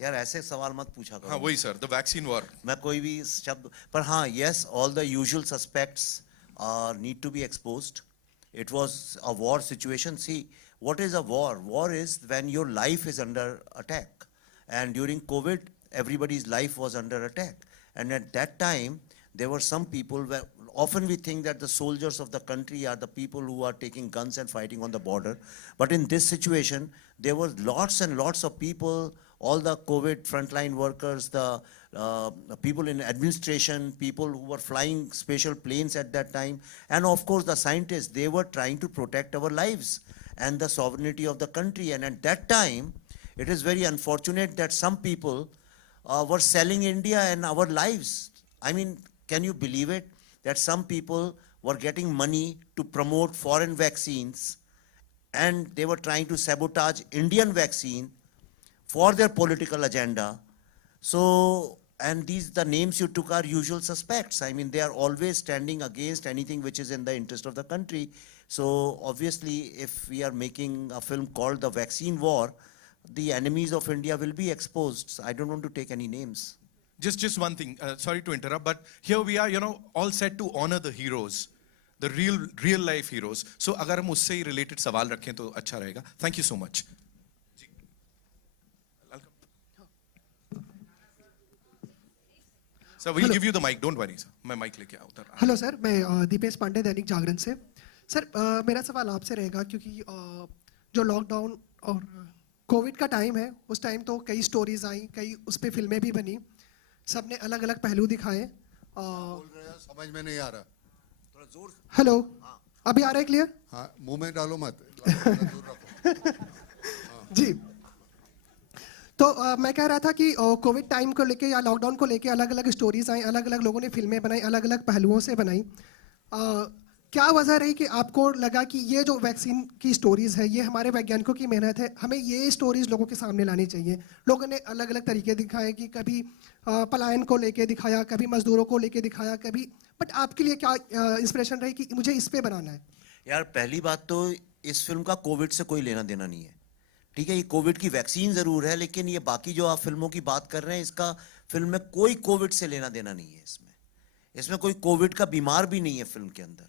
यार ऐसे सवाल मत पूछा हाँ करो। वही सर, द वैक्सीन वॉर। मैं कोई भी शब्द पर हाँ, yes, all the usual suspects need to be exposed. It was a war situation. See, what is a war? War is when your life is under attack. And during COVID, everybody's life was under attack. And at that time, there were some people where often we think that the soldiers of the country are the people who are taking guns and fighting on the border. But in this situation, there were lots and lots of people, all the COVID frontline workers, the people in administration, people who were flying special planes at that time, and of course the scientists, they were trying to protect our lives and the sovereignty of the country. And at that time, it is very unfortunate that some people were selling India and our lives. I mean, can you believe it? That some people were getting money to promote foreign vaccines and they were trying to sabotage Indian vaccine for their political agenda. So, and these, the names you took are usual suspects. I mean, they are always standing against anything which is in the interest of the country. So obviously, if we are making a film called The Vaccine War, the enemies of India will be exposed. So I don't want to take any names. Just one thing, sorry to interrupt, but here we are, all set to honor the heroes, the real life heroes. So अगर हम उससे ही related सवाल रखें तो अच्छा रहेगा. Thank you so much. Sir, we'll give you the mic. Don't worry, sir. मैं mic लेके आता हूँ. हेलो सर, मैं दीपेश पांडे, दैनिक जागरण से. सर, मेरा सवाल आपसे रहेगा क्योंकि जो लॉकडाउन और कोविड का टाइम है, उस टाइम तो कई स्टोरीज आई, कई उस पर फिल्में भी बनी, सब ने अलग अलग पहलू दिखाए. बोल रहे हैं, समझ में नहीं आ रहा. थोड़ा जोर से. हेलो, अभी आ रहा है क्लियर? हाँ, मुंह में डालो मत, दूर रखो. जी. तो मैं कह रहा था कि कोविड टाइम को लेके या लॉकडाउन को लेके अलग अलग स्टोरीज आई, अलग अलग लोगों ने फिल्में बनाई, अलग अलग पहलुओं से बनाई. क्या वजह रही कि आपको लगा कि ये जो वैक्सीन की स्टोरीज है, ये हमारे वैज्ञानिकों की मेहनत है, हमें ये स्टोरीज लोगों के सामने लानी चाहिए? लोगों ने अलग अलग तरीके दिखाए कि कभी पलायन को लेके दिखाया, कभी मजदूरों को लेके दिखाया, कभी. बट आपके लिए क्या इंस्पिरेशन रही कि मुझे इस पे बनाना है? यार पहली बात तो इस फिल्म का कोविड से कोई लेना देना नहीं है. ठीक है, ये कोविड की वैक्सीन जरूर है, लेकिन ये बाकी जो आप फिल्मों की बात कर रहे हैं, इसका फिल्म में कोई कोविड से लेना देना नहीं है. इसमें कोई कोविड का बीमार भी नहीं है फिल्म के अंदर.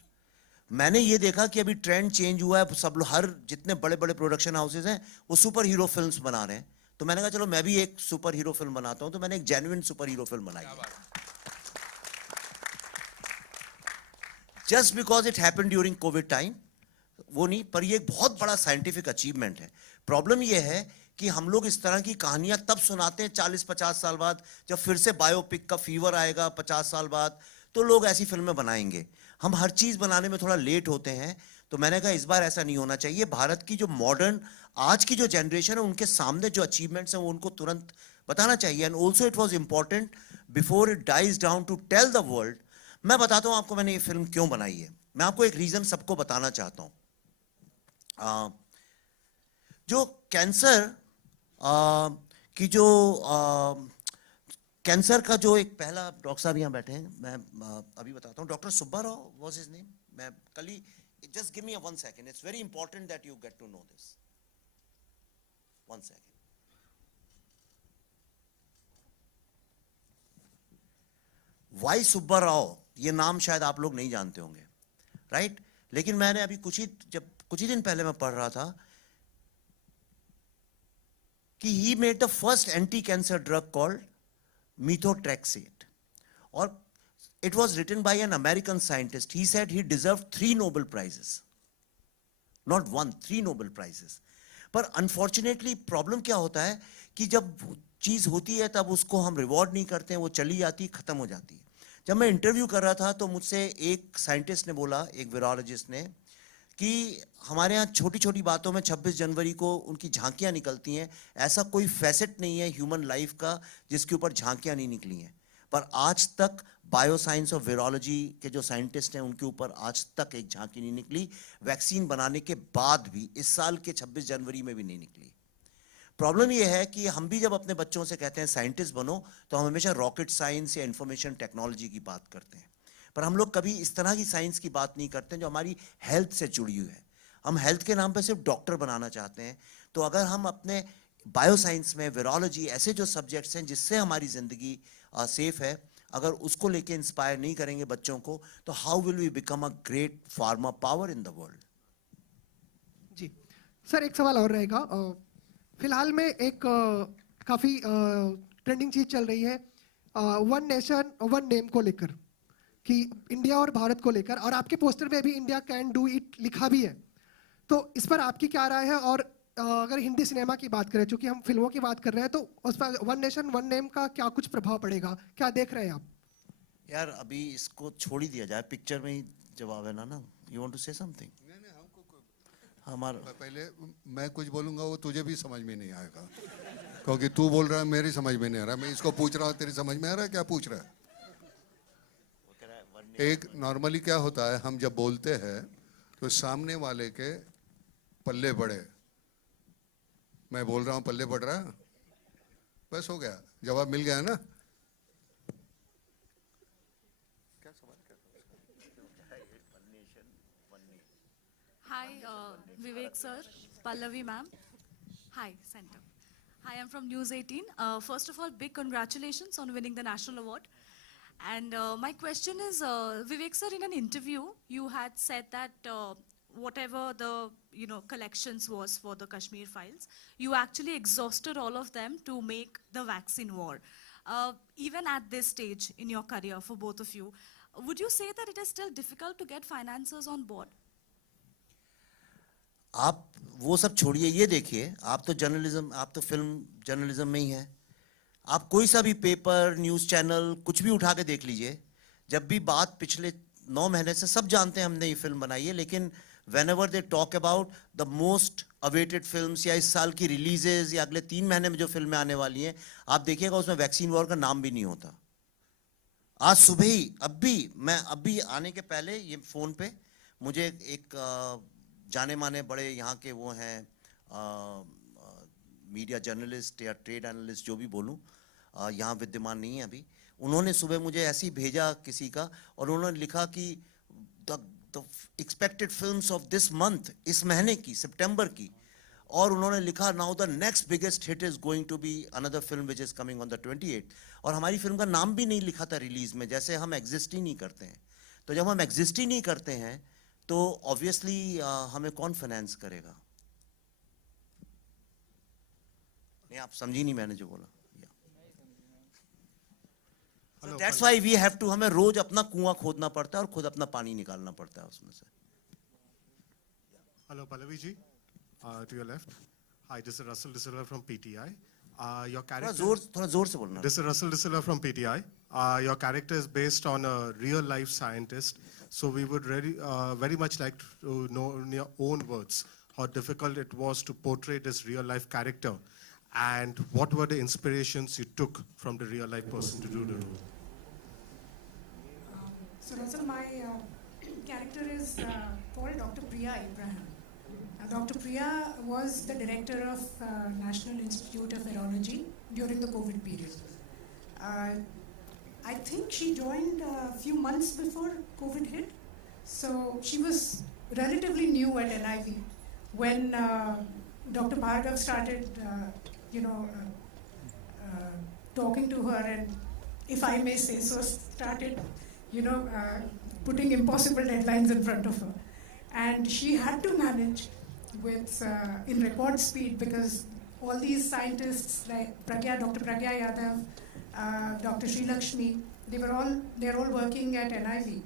मैंने ये देखा कि अभी ट्रेंड चेंज हुआ है, सब लोग, हर जितने बड़े बड़े प्रोडक्शन हाउसेज हैं वो सुपर हीरो फिल्म्स बना रहे हैं. तो मैंने कहा चलो मैं भी एक सुपर हीरो फिल्म बनाता हूं. तो मैंने एक जेन्युइन सुपर हीरो फिल्म बनाई है. Just because it happened during Covid time, वो नहीं, पर ये एक बहुत बड़ा साइंटिफिक अचीवमेंट है. प्रॉब्लम ये है कि हम लोग इस तरह की कहानियां तब सुनाते हैं 40-50 साल बाद, जब फिर से बायोपिक का फीवर आएगा 50 साल बाद, तो लोग ऐसी फिल्में बनाएंगे. हम हर चीज बनाने में थोड़ा लेट होते हैं. तो मैंने कहा इस बार ऐसा नहीं होना चाहिए. भारत की जो मॉडर्न आज की जो जनरेशन है, उनके सामने जो अचीवमेंट्स हैं वो उनको तुरंत बताना चाहिए. And also it was important before it dies down to tell the world. मैं बताता हूं आपको मैंने ये फिल्म क्यों बनाई है. मैं आपको एक रीजन सबको बताना चाहता हूं. जो कैंसर की जो कैंसर का जो एक पहला, डॉक्टर साहब यहाँ बैठे हैं, मैं अभी बताता हूँ. Doctor Subbarao was his name. मैं कल ही, just give me 1 second, it's very important that you get to know this. 1 second. Y Subbarao, ये नाम शायद आप लोग नहीं जानते होंगे, राइट? लेकिन मैंने अभी कुछ ही दिन पहले मैं पढ़ रहा था कि he made the first anti-cancer drug called methotrexate, or it was written by an American scientist. He said he deserved 3 Nobel prizes, not 1, 3 Nobel prizes. पर unfortunately problem क्या होता है कि जब चीज होती है तब उसको हम रिवॉर्ड नहीं करते हैं, वो चली जाती है, खत्म हो जाती है. जब मैं इंटरव्यू कर रहा था तो मुझसे एक साइंटिस्ट ने बोला, एक वीरोलॉजिस्ट ने, कि हमारे यहाँ छोटी छोटी बातों में 26 जनवरी को उनकी झांकियाँ निकलती हैं. ऐसा कोई फैसेट नहीं है ह्यूमन लाइफ का जिसके ऊपर झांकियाँ नहीं निकली हैं. पर आज तक बायोसाइंस और वीरोलॉजी के जो साइंटिस्ट हैं उनके ऊपर आज तक एक झांकी नहीं निकली. वैक्सीन बनाने के बाद भी, इस साल के 26 जनवरी में भी नहीं निकली. प्रॉब्लम यह है कि हम भी जब अपने बच्चों से कहते हैं साइंटिस्ट बनो, तो हम हमेशा रॉकेट साइंस या इंफॉर्मेशन टेक्नोलॉजी की बात करते हैं. पर हम लोग कभी इस तरह की साइंस की बात नहीं करते जो हमारी हेल्थ से जुड़ी हुई है. हम हेल्थ के नाम पे सिर्फ डॉक्टर बनाना चाहते हैं. तो अगर हम अपने बायोसाइंस में, वीरोलॉजी, ऐसे जो सब्जेक्ट्स हैं जिससे हमारी ज़िंदगी सेफ है, अगर उसको लेके इंस्पायर नहीं करेंगे बच्चों को, तो how will we become a great pharma power in the world? जी सर, एक सवाल और रहेगा। फिलहाल में एक काफ़ी ट्रेंडिंग चीज़ चल रही है वन नेशन वन नेम को लेकर, कि इंडिया और भारत को लेकर, और आपके पोस्टर में भी इंडिया कैन डू इट लिखा भी है। तो इस पर आपकी क्या राय है? और अगर हिंदी सिनेमा की बात करें, चूंकि हम फिल्मों की बात कर रहे हैं, तो उस पर वन नेशन वन नेम का क्या कुछ प्रभाव पड़ेगा, क्या देख रहे हैं आप? यार अभी इसको छोड़ ही दिया जाए, पिक्चर में ही जवाब है ना। You want to say something? हमारा पहले मैं कुछ बोलूंगा वो तुझे भी समझ में नहीं आएगा, क्योंकि तू बोल रहा है मेरी समझ में नहीं आ रहा, मैं इसको पूछ रहा हूँ तेरी समझ में आ रहा है क्या पूछ रहा है? एक नॉर्मली क्या होता है, हम जब बोलते हैं तो सामने वाले के पल्ले पड़े, मैं बोल रहा हूँ पल्ले पड़ रहा है, बस हो गया, जवाब मिल गया ना। Hi, Vivek sir, Pallavi ma'am. Hi, Center. Hi, I'm from News 18. First of all, big congratulations on winning the national award. And my question is, Vivek sir, in an interview, you had said that whatever the collections was for the Kashmir files, you actually exhausted all of them to make the vaccine war. Even at this stage in your career, for both of you, would you say that it is still difficult to get financiers on board? आप वो सब छोड़िए, ये देखिए, आप तो journalism, आप तो फिल्म जर्नलिज्म में ही हैं। आप कोई सा भी पेपर, न्यूज़ चैनल, कुछ भी उठा के देख लीजिए, जब भी बात पिछले 9 महीने से, सब जानते हैं हमने ये फिल्म बनाई है, लेकिन whenever they talk about the most awaited films या इस साल की रिलीजेस या अगले 3 महीने में जो फिल्में आने वाली हैं, आप देखिएगा उसमें वैक्सीन वॉर का नाम भी नहीं होता। आज सुबह ही, अभी आने के पहले ये फ़ोन पे मुझे एक जाने माने बड़े यहाँ के वो हैं मीडिया जर्नलिस्ट या ट्रेड एनालिस्ट, जो भी बोलूँ, यहाँ विद्यमान नहीं है अभी, उन्होंने सुबह मुझे ऐसे ही भेजा किसी का, और उन्होंने लिखा कि the expected films of this month, इस महीने की, सितंबर की, और उन्होंने लिखा now the next biggest hit is going to be another film which is coming on the 28, और हमारी फिल्म का नाम भी नहीं लिखा था रिलीज में, जैसे हम एग्जिस्ट ही नहीं करते हैं। तो जब हम एग्जिस्ट ही नहीं करते हैं तो ऑब्वियसली हमें कौन फाइनेंस करेगा? नहीं, आप समझी नहीं मैंने जो बोला। That's why we have to, हमें रोज अपना कुआं खोदना पड़ता है और खुद अपना पानी निकालना पड़ता है उसमें से। Hello, Pallavi ji. To your left. Hi, this is Russell De Silva from PTI. Your character. थोड़ा जोर से बोलना। This is Russell De Silva from PTI. Your character is based on a real-life scientist. So we would very much like to know in your own words how difficult it was to portray this real-life character, and what were the inspirations you took from the real-life person to do the role. So Russell, my character is called Dr. Priya Abraham. Dr. Priya was the director of National Institute of Virology during the COVID period. I think she joined a few months before COVID hit. So she was relatively new at NIV when Dr. Bhargav started, talking to her, and if I may say so, started, putting impossible deadlines in front of her. And she had to manage with in record speed, because all these scientists like Dr. Pragya Yadav, Dr. Sri Lakshmi, they're all working at NIV.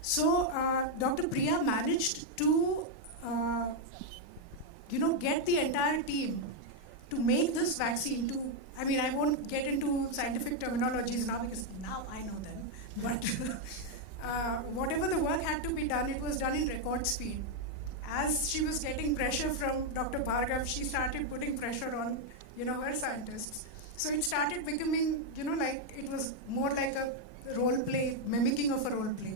So Dr. Priya managed to get the entire team to make this vaccine. I won't get into scientific terminologies now because now I know them, but whatever the work had to be done, it was done in record speed. As she was getting pressure from Dr. Bhargav, she started putting pressure on, her scientists. So it started becoming, it was more like a role play, mimicking of a role play.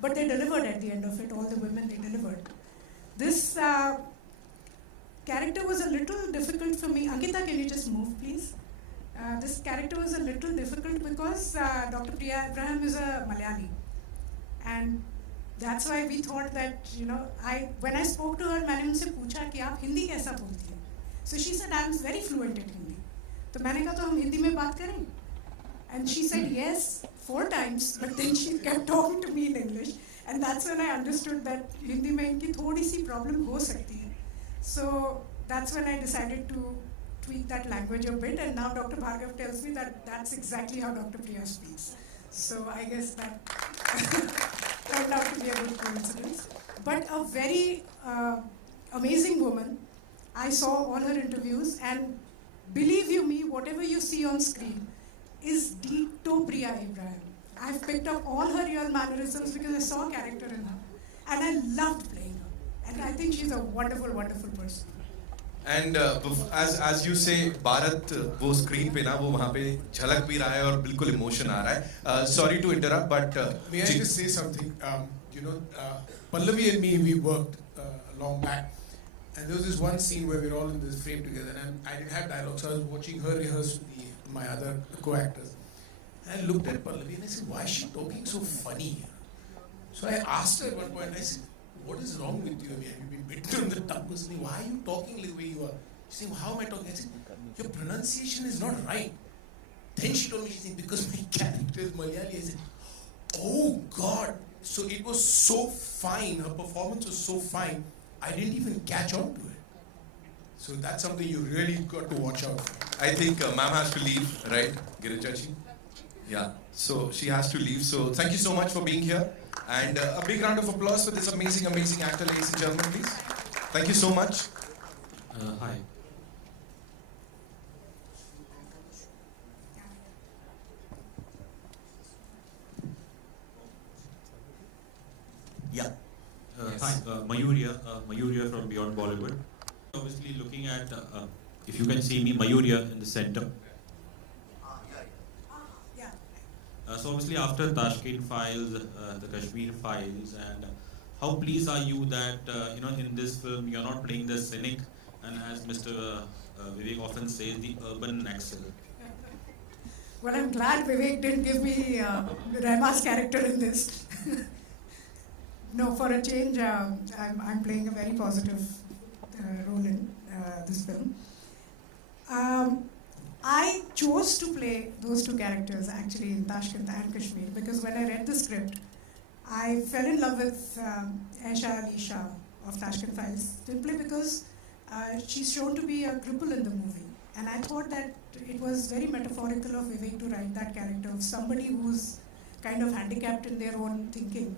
But they delivered at the end of it, all the women, they delivered. This character was a little difficult for me. Ankita, can you just move, please? This character was a little difficult because Dr. Priya Abraham is a Malayali. And that's why we thought that, when I spoke to her, मैंने उनसे पूछा कि आप हिंदी कैसा बोलती हैं? So she said, I'm very fluent in Hindi. तो मैंने कहा तो हम हिंदी में बात करें? And she said yes 4 times, but then she kept talking to me in English. And that's when I understood that Hindi में इनकी थोड़ी सी problem हो सकती है. So that's when I decided to tweak that language a bit. And now Dr. Bhargav tells me that that's exactly how Dr. Priya speaks. So I guess that turned out to be a good coincidence. But a very amazing woman. I saw all her interviews, and believe you me, whatever you see on screen is ditto Priya Abraham. I've picked up all her real mannerisms because I saw a character in her, and I loved playing her. And I think she's a wonderful, wonderful person. And as you say, Bharat वो screen पे ना वो वहाँ पे झलक भी रहा है और बिल्कुल इमोशन आ रहा है. Sorry to interrupt but May I just say something? Pallavi and me, we worked long back. And there was this one scene where we were all in this frame together, and I didn't have dialogue, so I was watching her rehearse with my other co-actors. And I looked at Pallavi and I said, why is she talking so funny? So I asked her at one point, I said, what is wrong with you? I mean, have you been bitten on the tongue or something? Why are you talking the way you are? She said, well, how am I talking? I said, your pronunciation is not right. Then she told me, she said, because my character is Malayali. I said, oh God. So it was so fine, her performance was so fine, I didn't even catch on to it. So that's something you really got to watch out for. I think ma'am has to leave, right, Girijaji? Yeah, so she has to leave. So thank you so much for being here. And a big round of applause for this amazing, amazing actor, ladies and gentlemen, please. Thank you so much. Hi. Yeah. Hi, Mayurya from Beyond Bollywood. Obviously, looking at, if you can see me, Mayurya in the center. Yeah. So obviously, after Tashkent Files, the Kashmir Files, and how pleased are you that in this film you're not playing the cynic, and as Mr. Vivek often says, the urban Naxal. Well, I'm glad Vivek didn't give me Rehma's character in this. No, for a change, I'm playing a very positive role in this film. I chose to play those two characters actually in Tashkent and Kashmir because when I read the script, I fell in love with Aisha Ali Shah of Tashkent Files simply because she's shown to be a cripple in the movie. And I thought that it was very metaphorical of Vivek to write that character of somebody who's kind of handicapped in their own thinking.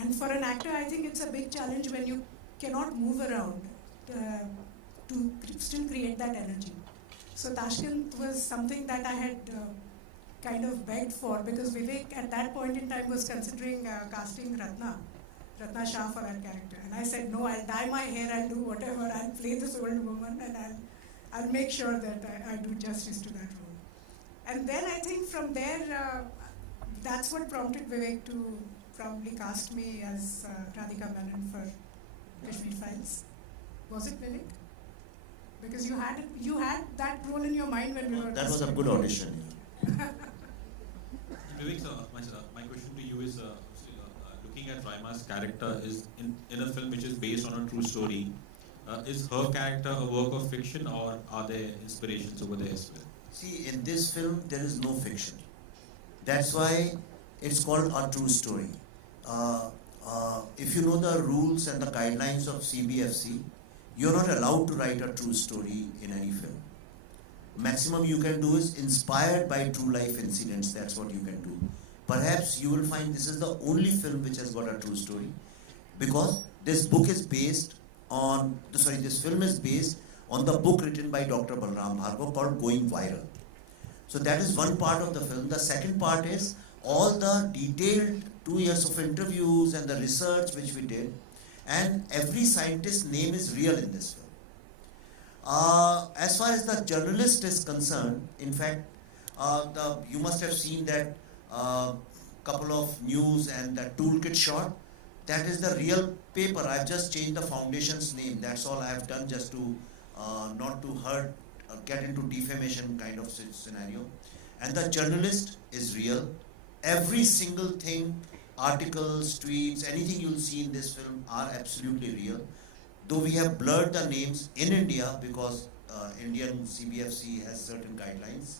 And for an actor, I think it's a big challenge when you cannot move around to still create that energy. So Tashkent was something that I had kind of begged for because Vivek at that point in time was considering casting Ratna Shah for that character. And I said, no, I'll dye my hair, I'll do whatever, I'll play this old woman and I'll make sure that I do justice to that role. And then I think from there, that's what prompted Vivek to probably cast me as Radhika Menon for Kashmir Files. Was it Vivek? Because you had that role in your mind when we were. That was a good audition. Vivek, my question to you is, looking at Raima's character is in a film which is based on a true story. Is her character a work of fiction, or are there inspirations over there as well? See, in this film, there is no fiction. That's why it's called a true story. If you know the rules and the guidelines of CBFC, you're not allowed to write a true story in any film. Maximum you can do is inspired by true life incidents. That's what you can do. Perhaps you will find this is the only film which has got a true story, because this film is based on the book written by Dr. Balram Bhargava called Going Viral. So that is one part of the film. The second part is all the detailed 2 years of interviews and the research which we did, and every scientist's name is real in this film. As far as the journalist is concerned, in fact, you must have seen that couple of news and that toolkit shot. That is the real paper. I've just changed the foundation's name. That's all I've done, just to not to hurt or get into defamation kind of scenario. And the journalist is real. Every single thing, articles, tweets, anything you'll see in this film are absolutely real. Though we have blurred the names in India because Indian CBFC has certain guidelines.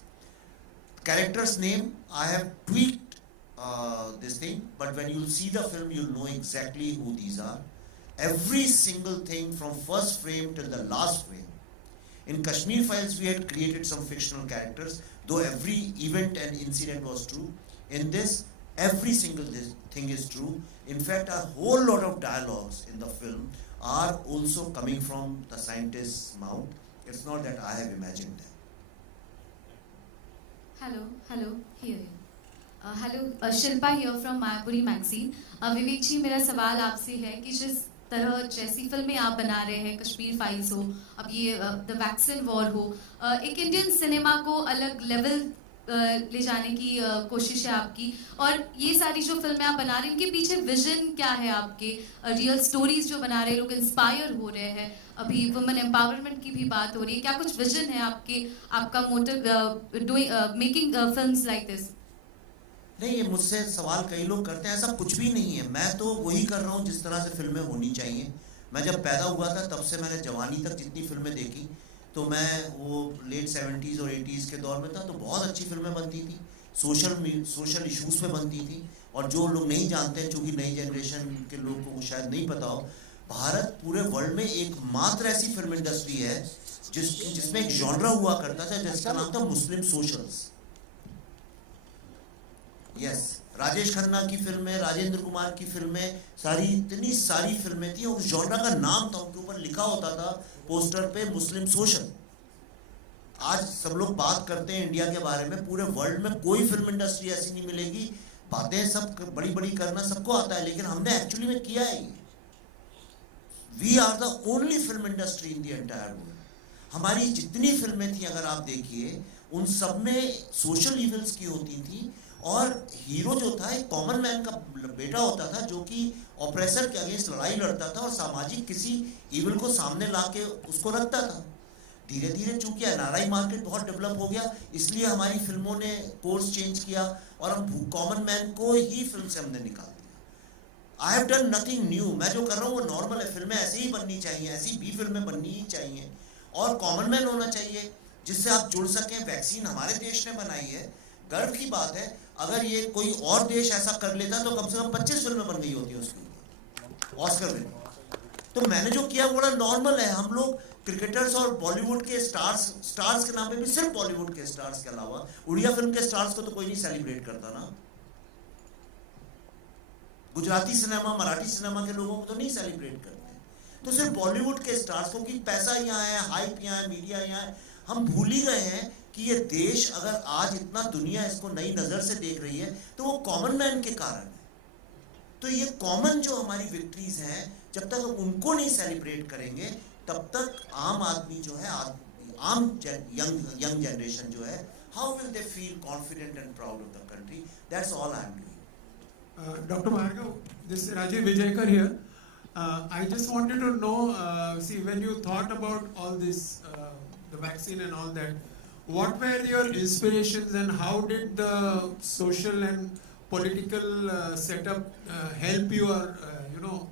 Character's name, I have tweaked this thing, but when you'll see the film, you'll know exactly who these are. Every single thing from first frame till the last frame. In Kashmir Files, we had created some fictional characters, though every event and incident was true. In this, every single thing is true. In fact, a whole lot of dialogues in the film are also coming from the scientist's mouth. It's not that I have imagined them. Hello, here. Hello, Shilpa here from Mayapuri magazine. विवेक जी, मेरा सवाल आपसे है कि जिस तरह जैसी फिल्में आप बना रहे हैं, कश्मीर फाइल्स हो, अब ये द वैक्सीन वॉर हो, एक इंडियन सिनेमा को अलग लेवल ले जाने की कोशिश है आपकी, और ये सारी जो फिल्में आप बना रहे हैं उनके पीछे विजन क्या है आपके? रियल स्टोरीज जो बना रहे हैं, लोग इंस्पायर हो रहे हैं, अभी वुमेन एम्पावरमेंट की भी बात हो रही है, क्या कुछ विजन है आपका motive making films like this? नहीं, ये मुझसे सवाल कई लोग करते हैं, ऐसा कुछ भी नहीं है। मैं तो वही कर रहा हूँ जिस तरह से फिल्में होनी चाहिए। मैं जब पैदा हुआ था तब से मैंने जवानी तक जितनी फिल्में देखी, तो मैं वो लेट 70s और 80s के दौर में था, तो बहुत अच्छी फिल्में बनती थी, सोशल इश्यूज पे बनती थी। और जो लोग नहीं जानते हैं, चूँकि नई जनरेशन के लोगों को शायद नहीं पता हो, भारत पूरे वर्ल्ड में एकमात्र ऐसी फिल्म इंडस्ट्री है जिसमें एक जॉनरा हुआ करता था जिसका नाम था मुस्लिम सोशल्स। यस, राजेश खन्ना की फिल्में, राजेंद्र कुमार की फिल्में, इतनी सारी फिल्में थी, उस जॉनरा का नाम था, उनके ऊपर लिखा होता था पोस्टर पे मुस्लिम सोशल। आज सब लोग बात करते हैं इंडिया के बारे में, पूरे वर्ल्ड में कोई फिल्म इंडस्ट्री ऐसी नहीं मिलेगी। बातें सब बड़ी बड़ी करना सबको आता है, लेकिन हमने एक्चुअली में किया है ये। We are the only film industry in the entire world. हमारी जितनी फिल्में थी, अगर आप देखिए, उन सब में सोशल इवल्स की होती थी, और हीरो जो था एक कॉमन मैन का बेटा होता था, जो कि ऑपरेसर के अगेंस्ट लड़ाई लड़ता था और सामाजिक किसी इवल को सामने ला के उसको रखता था। धीरे धीरे चूंकि एनआरआई मार्केट बहुत डेवलप हो गया, इसलिए हमारी फिल्मों ने कोर्स चेंज किया और हम कॉमन मैन को ही फिल्म से हमने निकाल दिया। I have done nothing new. मैं जो कर रहा हूँ वो नॉर्मल है। फिल्में ऐसे ही बननी चाहिए, ऐसी भी फिल्में बननी ही चाहिए, और कॉमन मैन होना चाहिए जिससे आप जुड़ सकें। वैक्सीन हमारे देश ने बनाई है, गर्व की बात है। अगर ये कोई और देश ऐसा कर लेता तो कम से कम 25 फिल्में बन गई होती है उसके ऊपर, ऑस्कर विन। तो मैंने जो किया बड़ा नॉर्मल है। हम लोग क्रिकेटर्स और बॉलीवुड के स्टार्स के नाम पे भी, सिर्फ बॉलीवुड के स्टार्स के अलावा उड़िया फिल्म के स्टार्स को तो कोई नहीं सेलिब्रेट करता ना। गुजराती सिनेमा, मराठी सिनेमा के लोगों को तो नहीं सेलिब्रेट करते, तो सिर्फ बॉलीवुड के स्टार्स को, कि पैसा यहाँ है, हाइप यहाँ है, मीडिया यहाँ है। हम भूल ही गए हैं कि ये देश, अगर आज इतना दुनिया इसको नई नजर से देख रही है, तो वो कॉमन मैन के कारण है। तो ये कॉमन जो हमारी विक्ट्रीज हैं, जब तक हम उनको नहीं सेलिब्रेट करेंगे, तब तक आम आदमी जो है, यंग जनरेशन जो है, how will they feel confident and proud of the country? That's all I am doing. Dr. Bhargav, this is Rajiv Vijayakar here. I just wanted to know, see, when you thought about all this, the vaccine and all that, what were your inspirations and how did the social and political setup help you or,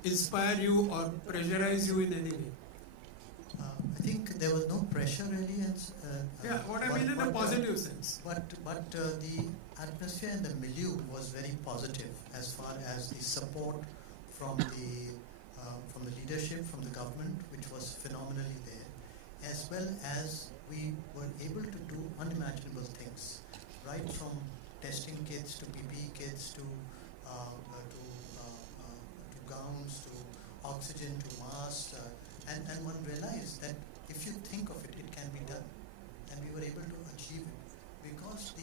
inspire you or pressurize you in any way? I think there was no pressure really. Yeah, what I mean in a positive sense. But the atmosphere and the milieu was very positive as far as the support from the leadership, from the government, which was phenomenally there, as well as we were able to do unimaginable things, right from testing kits to PPE kits to gowns to oxygen to masks, and one realized that if you think of it, it can be done, and we were able to achieve it because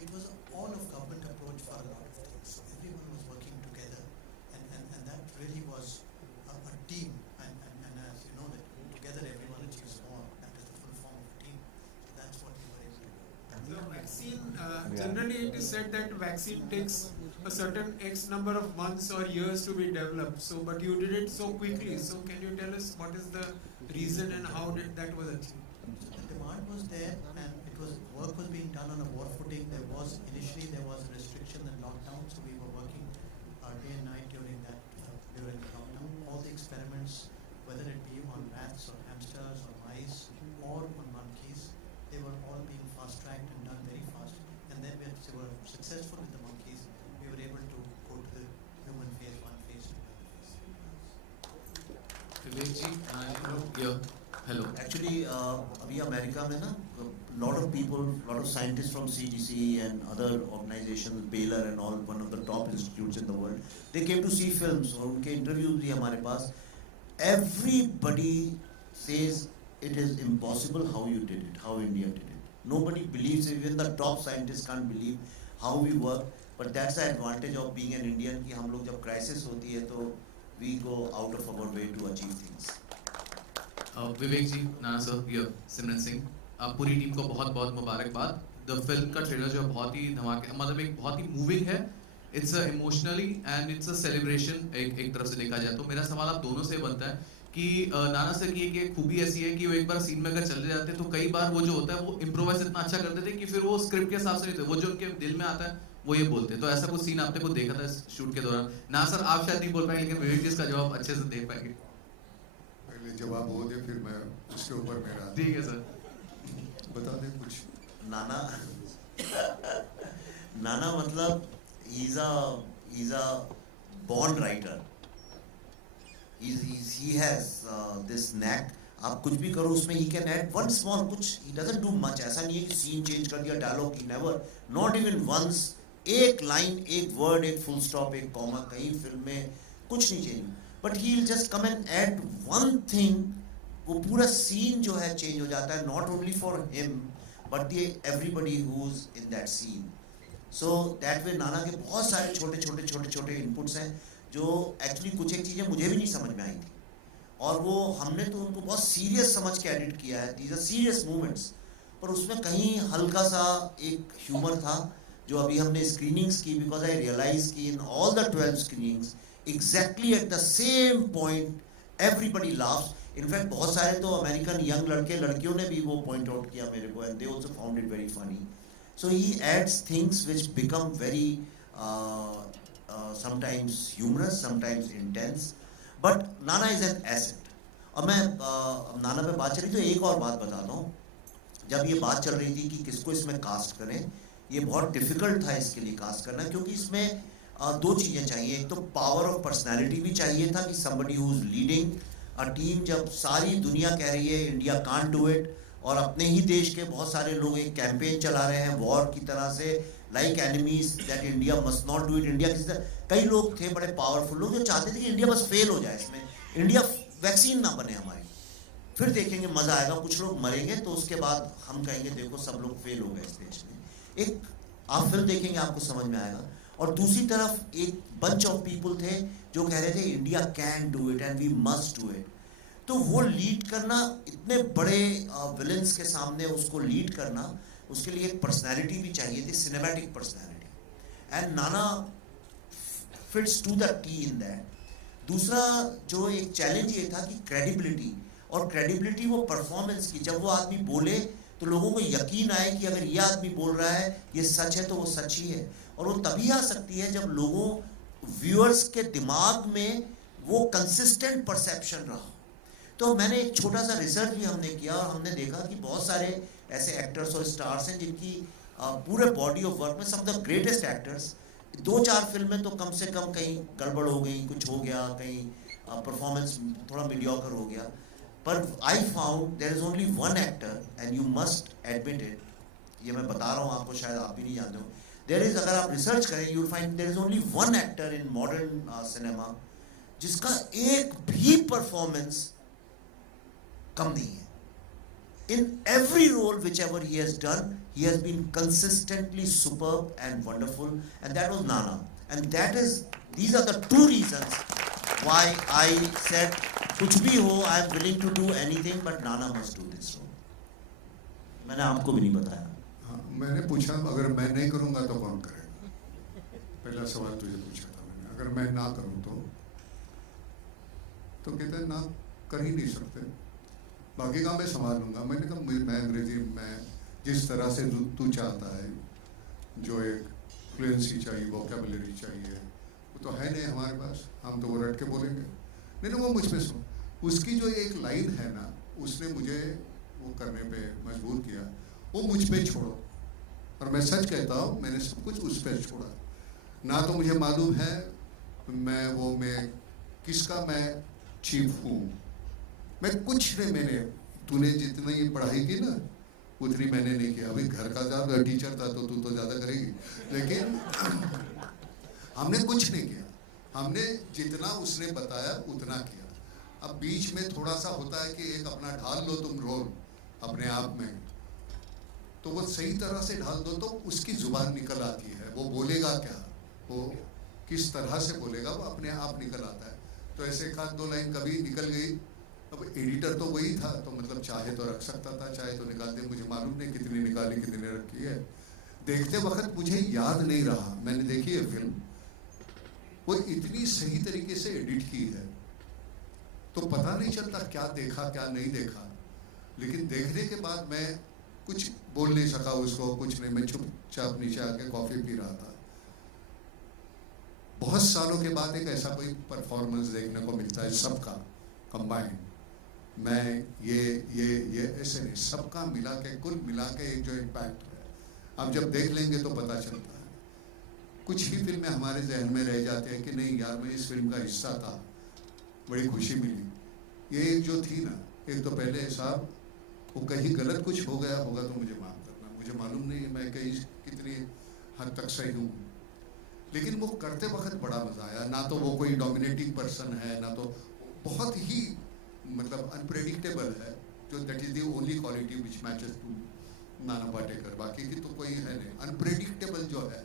it was all of government approach for a lot of things. So everyone was working together, and that really was a team, and as you know that together everyone achieves more. That is the full form of a team. So that's what we were able to do. The vaccine, generally it is said that vaccine takes a certain X number of months or years to be developed. So, but you did it so quickly. So, can you tell us what is the reason and how that was achieved? So the demand was there, and work was being done on a war footing. Initially there was a restriction and lockdown, so we were working day and night during the lockdown. All the experiments, whether it be on rats or hamsters or mice or on Vivek ji, hello. Actually, अभी America में ना lot of people, lot of scientists from CDC and other organizations, Baylor and all, one of the top institutes in the world, they came to see films और उनके interviews भी हमारे पास. Everybody says it is impossible how you did it, how India did it. Nobody believes, even the top scientists can't believe how we work. But that's the advantage of being an Indian कि हम लोग जब crisis होती है तो we go out of our way to achieve things. Vivek ji, Nana sir, सिमरन सिंह, पूरी team को बहुत बहुत मुबारकबाद. द फिल्म का ट्रेलर जो बहुत ही धमाके, मतलब एक बहुत ही मूविंग है. It's emotionally and it's a celebration. एक तरफ से देखा जाए तो मेरा सवाल आप दोनों से बनता है कि नाना सर की एक खूबी ऐसी है कि वो एक बार सीन में अगर चले जाते हैं तो कई बार वो जो होता है वो इम्प्रोवाइज इतना अच्छा करते थे कि फिर वो स्क्रिप्ट के हिसाब से नहीं थे, वो जो उनके दिल में आता है वो ये बोलते हैं. तो ऐसा कुछ सीन आपने को देखा था शूट के दौरान? ना सर आप शायद नहीं बोल पाएंगे, लेकिन विवेक जी इसका जवाब अच्छे से दे पाएंगे. पहले जवाब हो दे, फिर मैं उसके ऊपर मेरा. ठीक है सर, बता दे कुछ. नाना मतलब he's a born writer. He has this knack. आप कुछ भी करो उसमें he can add one small कुछ. He doesn't do much. ऐसा नहीं है कि scene change कर दिया, dialogue he never, not even once. एक line, एक word, एक full stop, एक comma, कहीं फिल्म में कुछ नहीं change. But he'll just come and add one thing. वो पूरा scene जो है change हो जाता है, not only for him, but everybody who's in that scene. So that way नाना के बहुत सारे छोटे inputs हैं जो actually कुछ एक चीज़ें मुझे भी नहीं समझ में आई थी और वो हमने तो उनको बहुत serious समझ के edit किया है. These are serious moments. पर उसमें कहीं हल्का सा एक humor था जो अभी हमने screenings की, because I realized कि in all the 12 screenings exactly at the same point everybody laughs. In fact बहुत सारे तो American young लड़के लड़कियों ने भी वो point out किया मेरे को and they also found it very funny. So he adds things which become very sometimes humorous, sometimes intense. But Nana is an asset. अब मैं नाना पे बात चल रही तो एक और बात बताता हूँ. जब ये बात चल रही थी कि किसको इसमें कास्ट करें, ये बहुत डिफिकल्ट था इसके लिए कास्ट करना क्योंकि इसमें दो चीज़ें चाहिए. एक तो पावर ऑफ पर्सनैलिटी भी चाहिए था कि somebody who is leading a team. जब सारी दुनिया कह रही है इंडिया can't do it और अपने ही देश के बहुत सारे लोग एक कैंपेन चला रहे हैं वॉर की तरह से, like enemies that India must not do it. India किसी तरह कई लोग थे बड़े पावरफुल लोग जो चाहते थे कि इंडिया बस फेल हो जाए, इसमें इंडिया वैक्सीन ना बने हमारी, फिर देखेंगे मजा आएगा, कुछ लोग मरेंगे तो उसके बाद हम कहेंगे देखो सब लोग फेल हो गए इस देश में. एक आप फिल्म देखेंगे आपको समझ में आएगा. और दूसरी तरफ एक बंच ऑफ पीपल थे जो कह रहे थे India can do it and we must do it. तो वो लीड करना, इतने बड़े विलेंस के सामने उसको लीड करना, उसके लिए एक पर्सनैलिटी भी चाहिए थी, cinematic personality. And Nana fits to the T in that. दूसरा जो एक चैलेंज ये था कि क्रेडिबिलिटी, और क्रेडिबिलिटी वो परफॉर्मेंस की. जब वो आदमी बोले तो लोगों को यकीन आए कि अगर ये आदमी बोल रहा है ये सच है तो वो सच ही है. और वो तभी आ सकती है जब लोगों व्यूअर्स के दिमाग में वो कंसिस्टेंट परसेप्शन रहा. तो मैंने एक छोटा सा रिसर्च भी हमने किया और हमने देखा कि बहुत सारे ऐसे एक्टर्स और स्टार्स हैं जिनकी पूरे बॉडी ऑफ वर्क में सम द ग्रेटेस्ट एक्टर्स 2-4 फिल्में तो कम से कम कहीं गड़बड़ हो गई, कुछ हो गया, कहीं परफॉर्मेंस थोड़ा मीडियोकर हो गया. पर I found there is only one actor and you must admit it, ये मैं बता रहा हूँ आपको, शायद आप भी नहीं जानते हो. देयर इज, अगर आप रिसर्च करें you will find there is only one actor in modern cinema जिसका एक भी परफॉर्मेंस कम नहीं है. In every role whichever he has done, he has been consistently superb and wonderful, and that was Nana. And these are the two reasons why I said, कुछ भी हो, I am willing to do anything, but Nana must do this role. मैंने आपको भी नहीं बताया. हाँ, मैंने पूछा अगर मैं नहीं करूँगा तो कौन करेगा? पहला सवाल तुझे पूछा था मैंने. अगर मैं ना करूँ तो कहते हैं ना कर ही नहीं सकते, बाकी काम मैं संभाल लूँगा. मैंने कहा मैं अंग्रेजी में जिस तरह से तू चाहता है, जो एक फ्लुएंसी चाहिए, वोकेबुलरी चाहिए, वो तो है नहीं हमारे पास, हम तो वो रट के बोलेंगे. नहीं वो मुझ पे सुन, उसकी जो एक लाइन है ना, उसने मुझे वो करने पे मजबूर किया, वो मुझ पे छोड़ो. और मैं सच कहता हूँ मैंने सब कुछ उस पर छोड़ा. ना तो मुझे मालूम है मैं किसका मैं चीफ हूँ मैं कुछ नहीं, मैंने तूने जितनी पढ़ाई की ना उतनी मैंने नहीं किया। अभी घर का ज़्यादा टीचर था तो तू तो ज़्यादा करेगी, लेकिन हमने कुछ नहीं किया। हमने जितना उसने बताया उतना किया। अब बीच में थोड़ा सा होता है कि एक अपना ढाल लो तुम रोल अपने आप में, तो वो सही तरह से ढाल दो तो उसकी जुबान निकल आती है। वो बोलेगा क्या, वो किस तरह से बोलेगा, वो अपने आप निकल आता है। तो ऐसे एक आध दो लाइन कभी निकल गई। अब एडिटर तो वही था, तो मतलब चाहे तो रख सकता था, चाहे तो निकाल दे। मुझे मालूम नहीं कितनी निकाली कितनी रखी है। देखते वक्त मुझे याद नहीं रहा। मैंने देखी है फिल्म, वो इतनी सही तरीके से एडिट की है तो पता नहीं चलता क्या देखा क्या नहीं देखा। लेकिन देखने के बाद मैं कुछ बोल नहीं सका उसको, कुछ नहीं। मैं चुपचाप नीचे आके कॉफी पी रहा था। बहुत सालों के बाद एक ऐसा कोई परफॉर्मेंस देखने को मिलता है, सबका कंबाइन। मैं ये ऐसे नहीं, सबका मिला के, कुल मिला के एक जो इम्पैक्ट है, अब जब देख लेंगे तो पता चलता है। कुछ ही फिल्में हमारे जहन में रह जाते हैं कि नहीं यार मैं इस फिल्म का हिस्सा था, बड़ी खुशी मिली। ये एक जो थी ना, एक तो पहले साहब वो कहीं गलत कुछ हो गया होगा तो मुझे माफ करना, मुझे मालूम नहीं है मैं कहीं कितनी हद तक सही हूँ, लेकिन वो करते वक्त बड़ा मजा आया। ना तो वो कोई डोमिनेटिंग पर्सन है, ना तो बहुत ही मतलब अनप्रेडिक्टेबल है, जो that is the only quality which matches to Nana Patekar. बाकी की तो कोई है नहीं, अनप्रेडिक्टेबल जो है,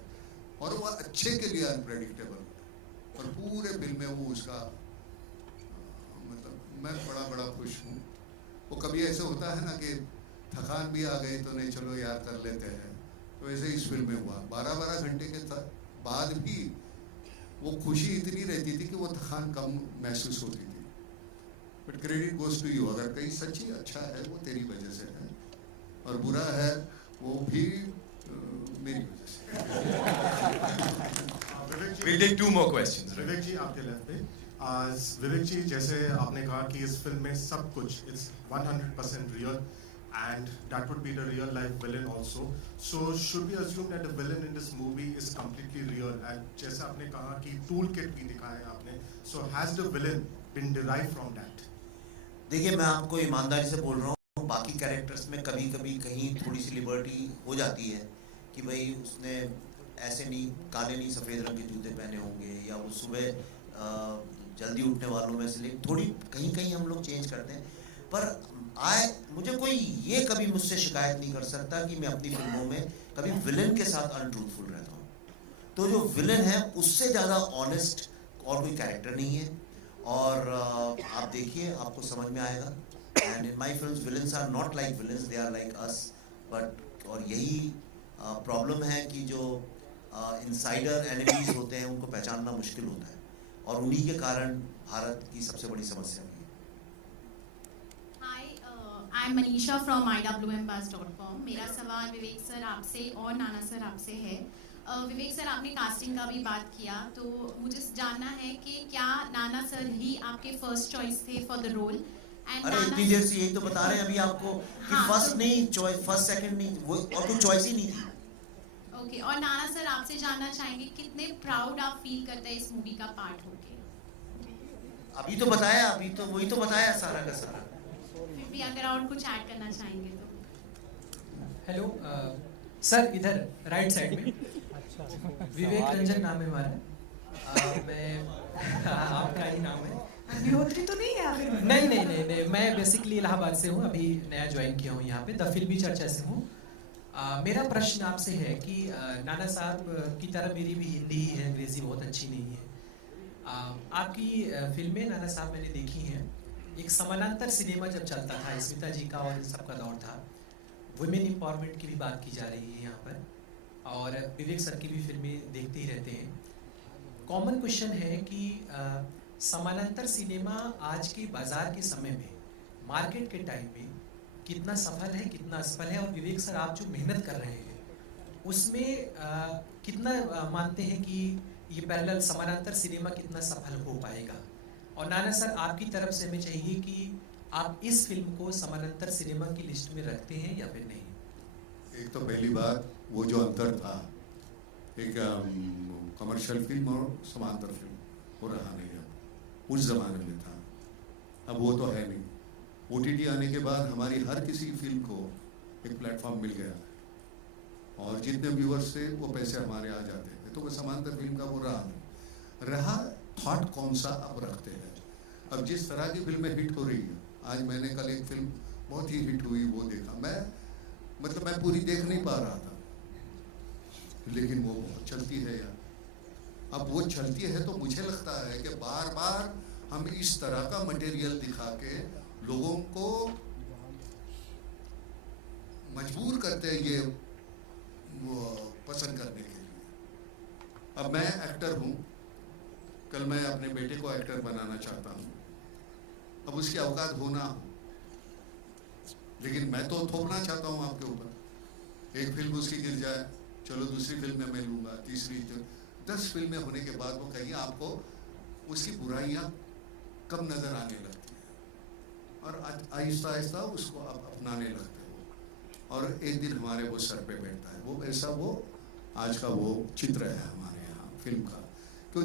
और वो अच्छे के लिए अनप्रेडिक्टेबल, और पूरे फिल्म में वो उसका मतलब मैं बड़ा खुश हूँ। वो कभी ऐसे होता है ना कि थकान भी आ गई तो नहीं चलो यार कर लेते हैं, तो ऐसे इस फिल्म में हुआ। 12-12 घंटे के बाद भी वो खुशी इतनी रहती थी कि वो थकान कम महसूस होती थी। But credit goes to you. अगर कहीं सच्ची अच्छा है वो तेरी वजह से है, और बुरा है वो भी मेरी वजह से। We'll take 2 more questions. विवेक जी आपके लेफ्ट पे। विवेक जी, जैसे आपने कहा कि इस फिल्म में सब कुछ it's 100% real and that would be the real life villain also. So should we assume that the villain in this movie is completely real? And जैसे आपने कहा कि tool kit भी दिखाया है आपने, so has the villain been derived from that? देखिए मैं आपको ईमानदारी से बोल रहा हूँ, बाकी कैरेक्टर्स में कभी कभी कहीं थोड़ी सी लिबर्टी हो जाती है कि भाई उसने ऐसे नहीं, काले नहीं सफ़ेद रंग के जूते पहने होंगे, या वो सुबह जल्दी उठने वालों में से थोड़ी कहीं हम लोग चेंज करते हैं। पर मुझे कोई ये कभी मुझसे शिकायत नहीं कर सकता कि मैं अपनी फिल्मों में कभी विलन के साथ अनट्रूथफुल रहता हूँ। तो जो विलन है उससे ज़्यादा ऑनेस्ट और कोई कैरेक्टर नहीं है। और आप देखिए आपको समझ में आएगा। And in my films villains are not like villains, they are like us. But और यही प्रॉब्लम है कि जो इनसाइडर एनिमीज होते हैं उनको पहचानना मुश्किल होता है, और उन्हीं के कारण भारत की सबसे बड़ी समस्या है। I am Manisha from iwmbuzz.com। मेरा सवाल विवेक सर आपसे और नाना सर आपसे है। विवेक सर, आपने कास्टिंग का भी बात किया, तो मुझे जानना है कि क्या नाना सर ही आपके फर्स्ट चॉइस थे फॉर द रोल? अरे इतनी देर से यही तो बता रहे हैं अभी आपको कि फर्स्ट नहीं, चॉइस फर्स्ट सेकंड नहीं, वो और कोई चॉइस ही नहीं थी। ओके, और नाना सर आपसे जानना चाहेंगे कितने प्राउड आप फील करते हैं इस मूवी का पार्ट होके? अभी तो बताया, अभी तो वही तो बताया सारा का सारा। फिर भी अगर और कुछ ऐड करना चाहेंगे तो। हेलो सर, इधर राइट साइड में विवेक रंजन नाम है हमारा। मैं आपका ही नाम है? अग्निहोत्री तो नहीं है? नहीं, मैं बेसिकली इलाहाबाद से हूँ, अभी नया ज्वाइन किया हूँ यहाँ पे, द फिल्मी चर्चा से हूँ। मेरा प्रश्न आपसे है कि नाना साहब की तरह मेरी भी हिंदी ही है, अंग्रेजी बहुत अच्छी नहीं है। आपकी फिल्में नाना साहब मैंने देखी हैं। एक समानांतर सिनेमा जब चलता था, स्मिता जी का और इन सबका दौर था, वुमेन एम्पावरमेंट की भी बात की जा रही है यहाँ पर, और विवेक सर की भी फिल्में देखते ही रहते हैं। कॉमन क्वेश्चन है कि समानांतर सिनेमा आज के बाजार के समय में, मार्केट के टाइम में कितना सफल है, कितना असफल है, और विवेक सर आप जो मेहनत कर रहे हैं उसमें कितना मानते हैं कि ये पैरेलल समानांतर सिनेमा कितना सफल हो पाएगा? और नाना सर आपकी तरफ से हमें चाहिए कि आप इस फिल्म को समानांतर सिनेमा की लिस्ट में रखते हैं या फिर नहीं? एक तो पहली बात, वो जो अंतर था एक कमर्शियल फिल्म और समांतर फिल्म, वो रहा नहीं। अब उस जमाने में था, अब वो तो है नहीं। OTT आने के बाद हमारी हर किसी फिल्म को एक प्लेटफॉर्म मिल गया और जितने व्यूअर्स थे वो पैसे हमारे आ जाते थे, तो वो समांतर फिल्म का वो रहा थॉट कौन सा अब रखते हैं। अब जिस तरह की फिल्में हिट हो रही है, आज मैंने कल एक फिल्म बहुत ही हिट हुई वो देखा, मैं पूरी देख नहीं पा रहा था, लेकिन वो बहुत चलती है यार। अब वो चलती है तो मुझे लगता है कि बार बार हम इस तरह का मटेरियल दिखा के लोगों को मजबूर करते हैं ये पसंद करने के लिए। अब मैं एक्टर हूँ, कल मैं अपने बेटे को एक्टर बनाना चाहता हूँ, अब उसकी औकात होना हो, लेकिन मैं तो थोपना चाहता हूँ आपके ऊपर। एक फिल्म उसकी गिर जाए, चलो दूसरी फिल्म में मैं लूँगा, तीसरी 10 फिल्में होने के बाद वो कहीं आपको उसकी बुराइयाँ कम नज़र आने लगती हैं और आहिस्ता आहिस्ता उसको आप अपनाने लगते हो और एक दिन हमारे वो सर पे बैठता है। वो ऐसा वो आज का वो चित्र है हमारे यहाँ फिल्म का। तो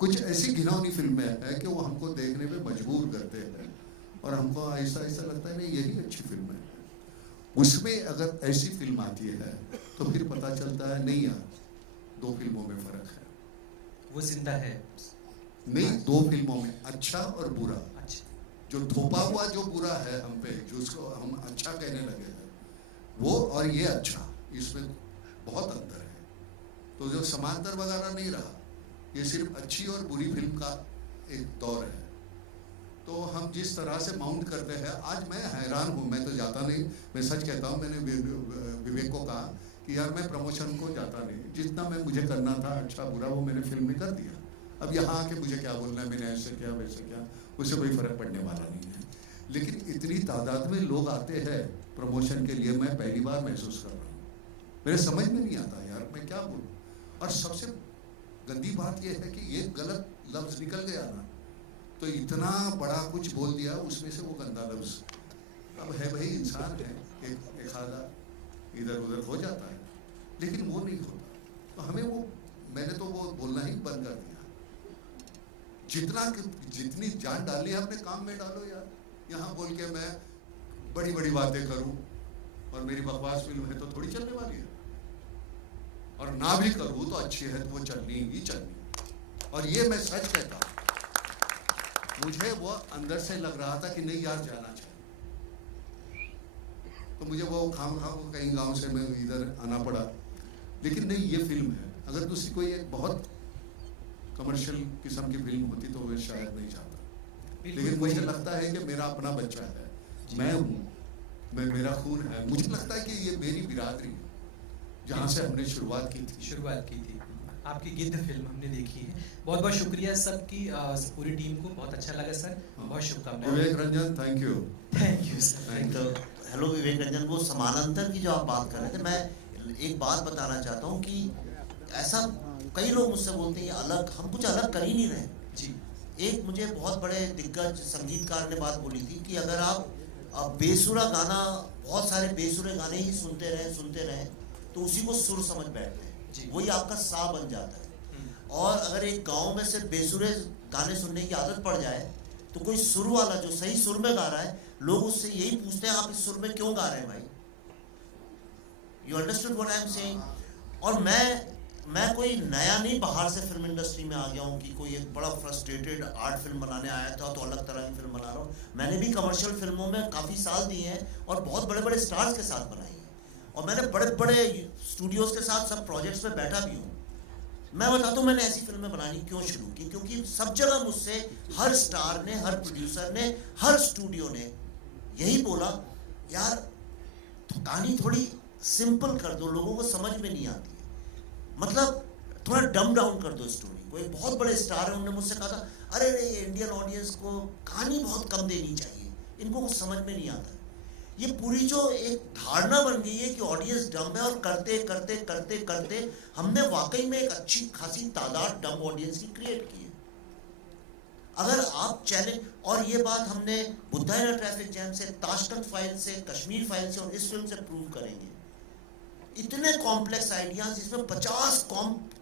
कुछ ऐसी घिनौनी फिल्में हैं कि वो हमको देखने पे मजबूर करते हैं और हमको आहिस्ता आहिस्ता लगता है नहीं यही अच्छी फिल्म है। उसमें अगर ऐसी फिल्म आती है तो फिर पता चलता है नहीं यार, 2 फिल्मों में फर्क है। वो जिंदा है नहीं, 2 फिल्मों में अच्छा और बुरा। अच्छा, जो थोपा हुआ जो बुरा है हम पे, जो उसको हम अच्छा कहने लगे हैं, वो और ये अच्छा, इसमें बहुत अंतर है। तो जो समांतर वगैरह नहीं रहा, ये सिर्फ अच्छी और बुरी फिल्म का एक दौर है। तो हम जिस तरह से माउंट करते हैं, आज मैं हैरान हूँ, मैं तो जाता नहीं, मैं सच कहता हूँ। मैंने विवेक को कहा कि यार मैं प्रमोशन को जाता नहीं, जितना मैं मुझे करना था अच्छा बुरा वो मैंने फिल्म में कर दिया। अब यहाँ आके मुझे क्या बोलना है, मैंने ऐसे किया वैसे किया, उससे कोई फर्क पड़ने वाला नहीं है। लेकिन इतनी तादाद में लोग आते हैं प्रमोशन के लिए, मैं पहली बार महसूस कर रहा हूँ। मेरे समझ में नहीं आता यार मैं क्या बोलूँ। और सबसे गंदी बात यह है कि ये गलत लफ्ज निकल गया ना, तो इतना बड़ा कुछ बोल दिया उसमें से वो गंदा लफ्ज। अब है भाई, इंसान है, एक आधा इधर उधर हो जाता है, लेकिन वो नहीं होता। तो हमें वो, मैंने तो वो बोलना ही बंद कर दिया। जितनी जान डालनी है अपने काम में डालो यार। यहाँ बोल के मैं बड़ी बड़ी बातें करूं और मेरी बकवास फिल्म है तो थोड़ी चलने वाली है, और ना भी करूं तो अच्छी है तो वो चलनी ही चलनी। और ये मैं सच कहता हूं, मुझे वो अंदर से लग रहा था कि नहीं यार जाना चाहिए, तो मुझे वो खाम कहीं गांव से मैं इधर आना पड़ा। लेकिन नहीं, ये फिल्म है। अगर दूसरी कोई एक बहुत कमर्शियल किस्म की फिल्म होती तो मैं शायद नहीं चाहता। लेकिन मुझे लगता है कि मेरा अपना बच्चा है, मैं हूँ, मेरा खून है। मुझे लगता है कि ये मेरी बिरादरी है, जहाँ से हमने शुरुआत की थी। आपकी गिद्ध फिल्म हमने देखी है। बहुत बहुत शुक्रिया सबकी, पूरी टीम को बहुत अच्छा लगा सर, बहुत शुभकामनाएं। Vivek Ranjan, thank you sir. Hello Vivek Ranjan, वो समानांतर की जो आप बात कर रहे थे, मैं एक बात बताना चाहता हूँ कि ऐसा कई लोग मुझसे बोलते हैं अलग, हम कुछ अलग कर ही नहीं रहे जी। एक मुझे बहुत बड़े दिग्गज संगीतकार ने बात बोली थी कि अगर आप बेसुरा गाना, बहुत सारे बेसुरे गाने ही सुनते रहे तो उसी को सुर समझ बैठते हैं, वही आपका सा बन जाता है। और अगर एक गांव में सिर्फ बेसुरे गाने सुनने की आदत पड़ जाए तो कोई सुर वाला जो सही सुर में गा रहा है, लोग उससे यही पूछते हैं आप इस सुर में क्यों गा रहे हैं भाई। You understood what I am saying. और मैं कोई नया नहीं बाहर से फिल्म इंडस्ट्री में आ गया हूँ कि कोई एक बड़ा फ्रस्ट्रेटेड आर्ट फिल्म बनाने आया था तो अलग तरह की फिल्म बना रहा हूँ। मैंने भी कमर्शियल फिल्मों में काफ़ी साल दिए हैं और बहुत बड़े बड़े स्टार्स के साथ बनाई है, और मैंने बड़े बड़े स्टूडियोज़ के साथ सब प्रोजेक्ट्स में बैठा भी हूँ। मैं बताता हूँ मैंने ऐसी फिल्में बनानी क्यों शुरू की, क्योंकि सब जगह मुझसे हर स्टार ने, हर प्रोड्यूसर ने, हर स्टूडियो ने यही बोला, यार कहानी थोड़ी सिंपल कर दो, लोगों को समझ में नहीं आती है, मतलब थोड़ा डम डाउन कर दो स्टोरी को। एक बहुत बड़े स्टार है, उन्होंने मुझसे कहा था, अरे इंडियन ऑडियंस को कहानी बहुत कम देनी चाहिए, इनको कुछ समझ में नहीं आता। ये पूरी जो एक धारणा बन गई है कि ऑडियंस डम है, और करते करते करते करते हमने वाकई में एक अच्छी खासी तादाद डम ऑडियंस की क्रिएट की है। अगर आप चैलेंज, और ये बात हमने बुद्धा इन ट्रैफिक जैम से, ताशकंद फाइल से, कश्मीर फाइल से और इस फिल्म से प्रूव करेंगे। इतने कॉम्प्लेक्स आइडियाज, जिसमें 50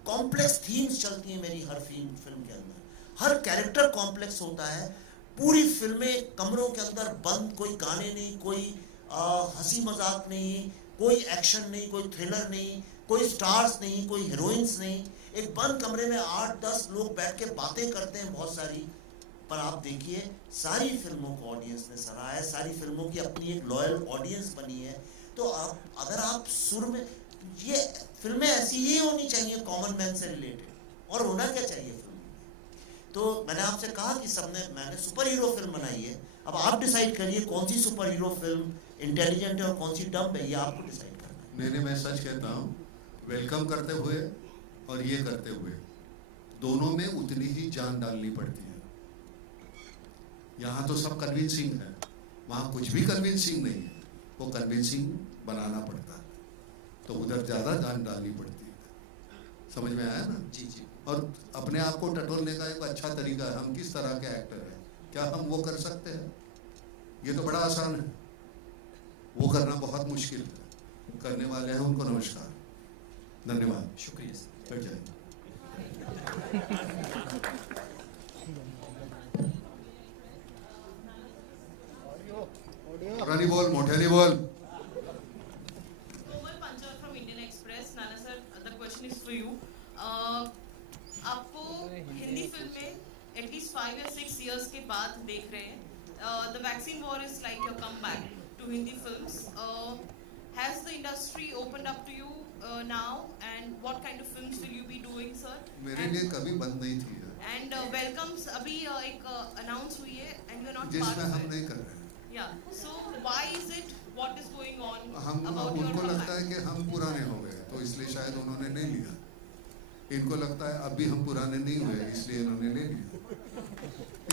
कॉम्प्लेक्स थीम्स चलती हैं मेरी हर फिल्म के अंदर, हर कैरेक्टर कॉम्प्लेक्स होता है, पूरी फिल्में कमरों के अंदर बंद, कोई गाने नहीं, कोई हंसी मजाक नहीं, कोई एक्शन नहीं, कोई थ्रिलर नहीं, कोई स्टार्स नहीं, कोई हीरोइंस नहीं, एक बंद कमरे में 8-10 लोग बैठ के बातें करते हैं बहुत सारी। पर आप देखिए सारी फिल्मों को ऑडियंस ने सराहा है, सारी फिल्मों की अपनी एक लॉयल ऑडियंस बनी है। तो आप अगर आप सुर में, ये फिल्में ऐसी ही होनी चाहिए कॉमन मैन से रिलेटेड, और होना क्या चाहिए फिल्म में। तो मैंने आपसे कहा कि मैंने सुपर हीरो फिल्म बनाई है, अब आप डिसाइड करिए कौन सी सुपर हीरो फिल्म इंटेलिजेंट है और कौन सी डम्ब है, ये आपको डिसाइड करना है। मैं सच कहता हूँ, वेलकम करते हुए और ये करते हुए दोनों में उतनी ही जान डालनी पड़ती है। यहाँ तो सब कन्विंसिंग है, वहाँ कुछ भी कन्विंसिंग नहीं है, वो कन्विंसिंग बनाना पड़ता है, तो उधर ज़्यादा जान डालनी पड़ती है। समझ में आया ना? जी जी। और अपने आप को टटोलने का एक अच्छा तरीका है, हम किस तरह के एक्टर हैं, क्या हम वो कर सकते हैं? ये तो बड़ा आसान है, वो करना बहुत मुश्किल है। करने वाले हैं उनको नमस्कार, धन्यवाद, शुक्रिया सर। बैठ जाइए। रानी बोल, मोठ्याने बोल। Komal Panchal from Indian Express. Nana sir, the question is for you. आपको हिंदी फिल्म में एटलीस्ट 5 या 6 years के बाद देख रहे हैं. The vaccine war is like your comeback to Hindi films. Has the industry opened up to you now, and what kind of films will you be doing, sir? मेरे लिए कभी बंद नहीं थी And welcomes अभी एक announce हुई है, and you are not जिसमें part of हम it. नहीं कर रहे हैं। Yeah. So why is it? What is going on हम about your उनको लगता comeback? है कि हम पुराने हो गए, तो इसलिए शायद उन्होंने नहीं लिया। इनको लगता है अब भी हम पुराने नहीं हुए, इसलिए इन्होंने ले लिया।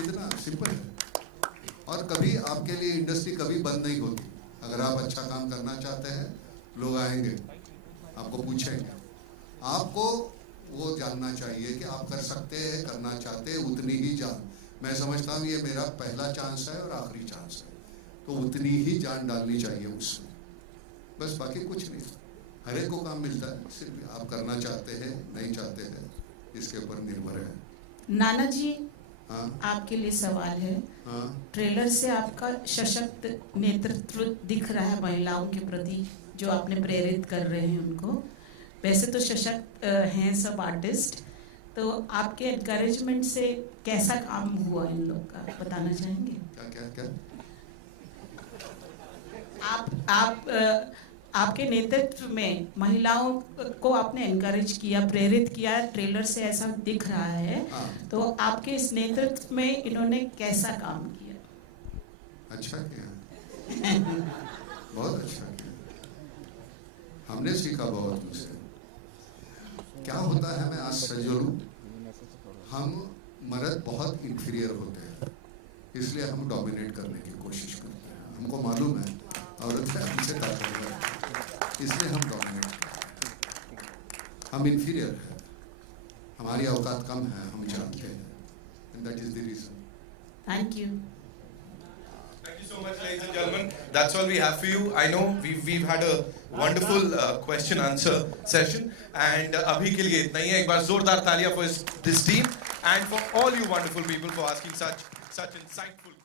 इतना सिंपल है। और कभी आपके लिए इंडस्ट्री कभी बंद नहीं होती। अगर आप अच्छा काम करना चाहते हैं, लोग आएंगे, आपको पूछेंगे। आपको वो जानना चाहिए कि आप कर सकते हैं, करना चाहते हैं, उतनी ही जान। मैं समझता हूँ ये मेरा पहला चांस है और आखिरी चांस है, तो उतनी ही जान डालनी चाहिए उसमें, बस बाकी कुछ नहीं। हर एक को काम मिलता है, सिर्फ आप करना चाहते हैं नहीं चाहते हैं इसके ऊपर निर्भर है। नाना जी, हाँ आपके लिए सवाल है। हाँ ट्रेलर से आपका सशक्त नेतृत्व दिख रहा है महिलाओं के प्रति, जो आपने प्रेरित कर रहे हैं उनको। वैसे तो सशक्त हैं सब आर्टिस्ट, तो आपके एनकरेजमेंट से कैसा काम हुआ इन लोग का, बताना चाहेंगे? क्या क्या क्या? आपके नेतृत्व में महिलाओं को आपने एनकरेज किया, प्रेरित किया, ट्रेलर से ऐसा दिख रहा है। तो आपके इस नेतृत्व में इन्होंने कैसा काम किया? अच्छा किया, बहुत अच्छा किया। हमने सीखा बहुत उनसे। क्या होता है, मैं आज सच बोलूं, हम मर्द बहुत इंफीरियर होते हैं, इसलिए हम डोमिनेट करने की कोशिश करते हैं। हमको मालूम है औरत है हमसे ताकतवर है, इसलिए हम डोमिनेट करते हैं। हम इंफीरियर है, हमारी औकात कम है, हम जानते हैं, and that is the reason. Thank you. Thank you so much, ladies and gentlemen. That's all we have for you. I know we've had a wonderful question answer session, and abhi ke liye itna hi hai. एक बार जोरदार तालियां for this team and for all you wonderful people for asking such insightful